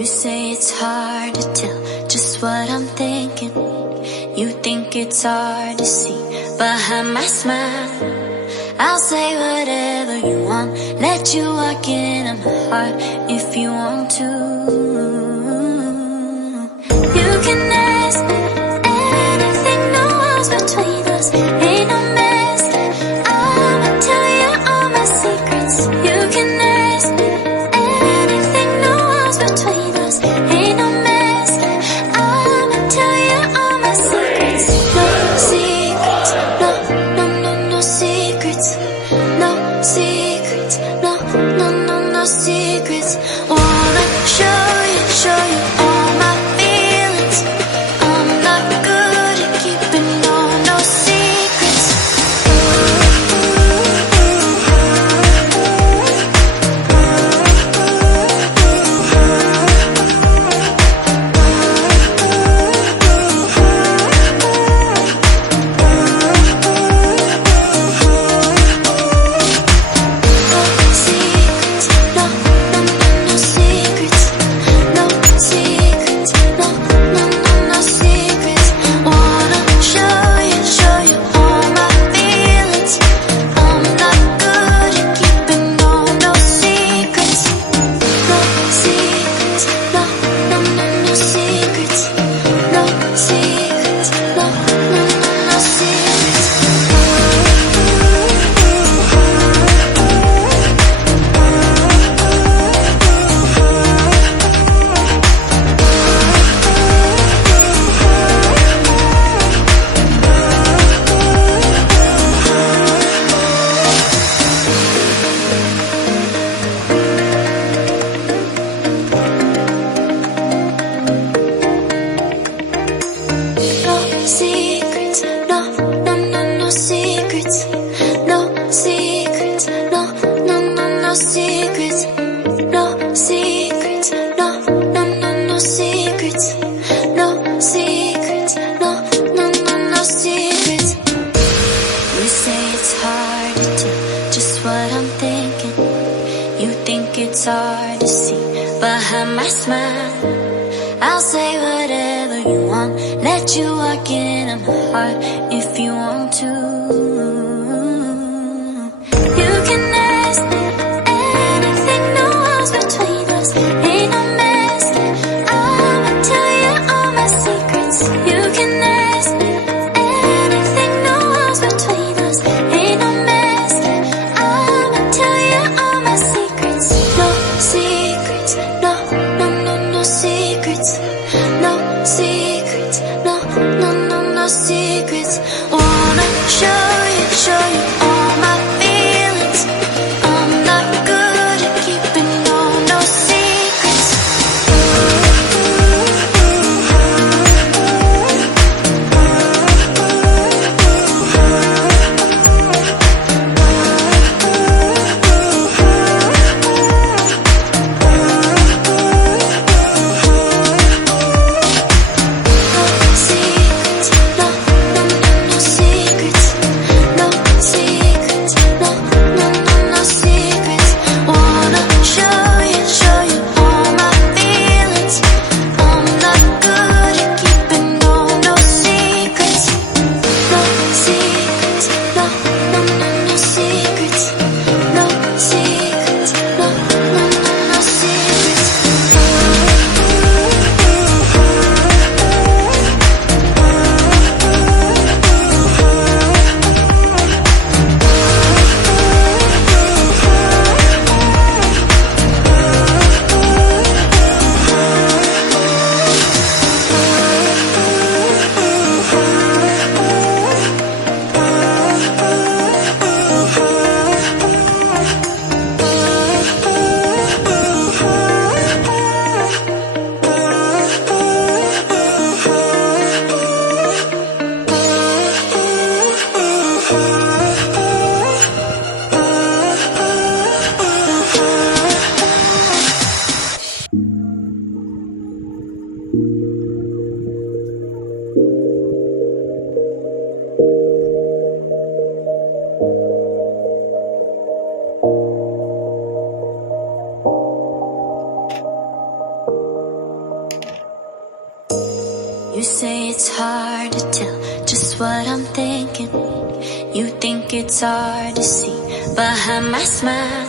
You say it's hard to tell just what I'm thinking. You think it's hard to see behind my smile. I'll say whatever you want, let you walk into my heart if you want to. You can ask me anything, no walls between us, ain't no mess. I'ma tell you all my secrets. You can ask me anything, no walls between us, ain't no mess. I'ma tell you all my secrets. No secrets, no, no, no, no secrets. No secrets, no, no, no, no secrets. Wanna show you all my feelings. I'm not good at keeping no secrets. It's hard to see behind my smile. I'll say whatever you want, let you walk into my heart if you want to. You can ask me anything, no walls between us, ain't no mess. I'ma tell you all my secrets. You can ask me anything, no walls between us, ain't no mess. I'ma tell you all my secrets. No secrets, no, no, no, no secrets. No secrets, no, no, no, no secrets. Wanna show you all my feelings. I'm not good at keeping no secrets. You say it's hard to tell just what I'm thinking. You think it's hard to see behind my smile.